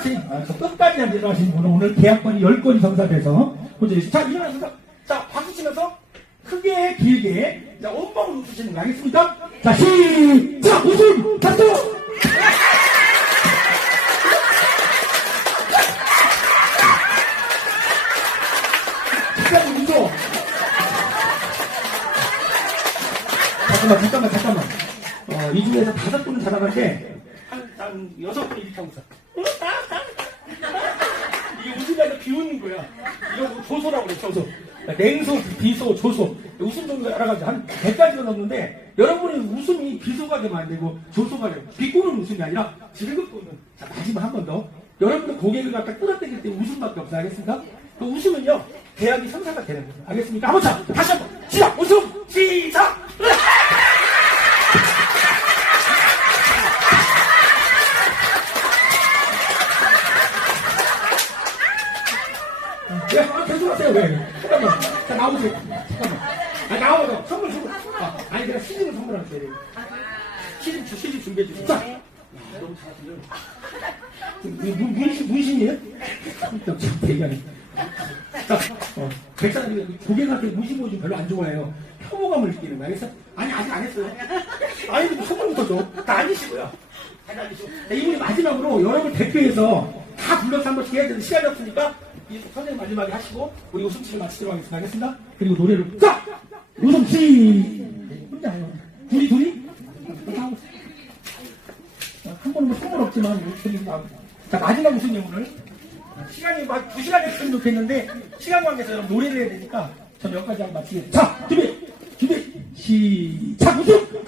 끝까지, 아, 저 끝까지 안 내려가신 분은 오늘 계약권이 10건이 성사돼서 혼자 있어요. 자, 일어나서, 자, 박수 치면서 크게, 길게, 자, 온몸을 웃으시는 거 알겠습니까? 자, 시작! 웃음! 박수! 잠깐만, 잠깐만, 잠깐만. 어, 이 중에서 다섯 분은 잘하는데, 한, 한 여섯 분이 이렇게 하고 있어. 비웃는 거야. 이거 뭐 조소라고 그래, 조소. 냉소, 비소, 조소. 웃음 종류가 여러 가지, 한 100가지가 넘는데, 여러분이 웃음이 비소가 되면 안 되고, 조소가 되고, 비꼬는 웃음이 아니라, 즐겁게 웃는. 자, 마지막 한 번 더. 여러분들 고개를 갖다 끌어당길 때 웃음밖에 없어요. 알겠습니까? 그 웃음은요, 계약이 성사가 되는 거예요. 알겠습니까? 한번 자, 다시 한 번. 시작! 웃음! 시작! 왜? 아, 계속 하세요, 왜? 잠깐만. 자, 나오세요. 잠깐만. 아, 나와서 선물 주고. 아, 아니, 내가 시집을 선물할 때. 시집, 주- 시집 준비해 주세요. 자! 야, 너무 잘하시네요. 문, 문신, 문신이에요? 참, 대견이. 자, 어, 백사장이 고객한테 문신 보여주면 별로 안 좋아해요. 혐오감을 느끼는 거야. 알겠어? 아니, 아직 안 했어요. 아니, 근데 선물부터 줘. 다 앉으시고요. 다. 자, 이분이 마지막으로 여러분 대표해서 다 불러서 한 번씩 해야 되는 시간이 없으니까 이 선생님 마지막에 하시고 우리 웃음치를 마치도록 하겠습니다. 알겠습니다? 그리고 노래를 자! 웃음치! 혼자 해요. 둘이, 둘이? 한 번은 뭐 선물 없지만 나오고. 자, 마지막 웃음 오늘. 시간이 막두 시간 했으면 좋겠는데 시간 관계에서 여러분 노래를 해야 되니까 전 여기까지 하고 마치겠습니다. 자, 준비! 준비! 시작! 웃음!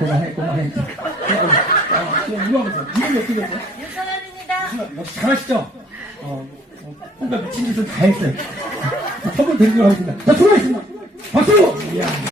자! 그만해, 그만해. 지금 이거 하면서, 이름이 어떻게 됐어요? 유선현입니다. 역시 잘하시죠? 어, 어, 뭔가 미친 짓은 다 했어요. 자, 선물 드리도록 하겠습니다. 자, 수고하셨습니다. 박수! 이야.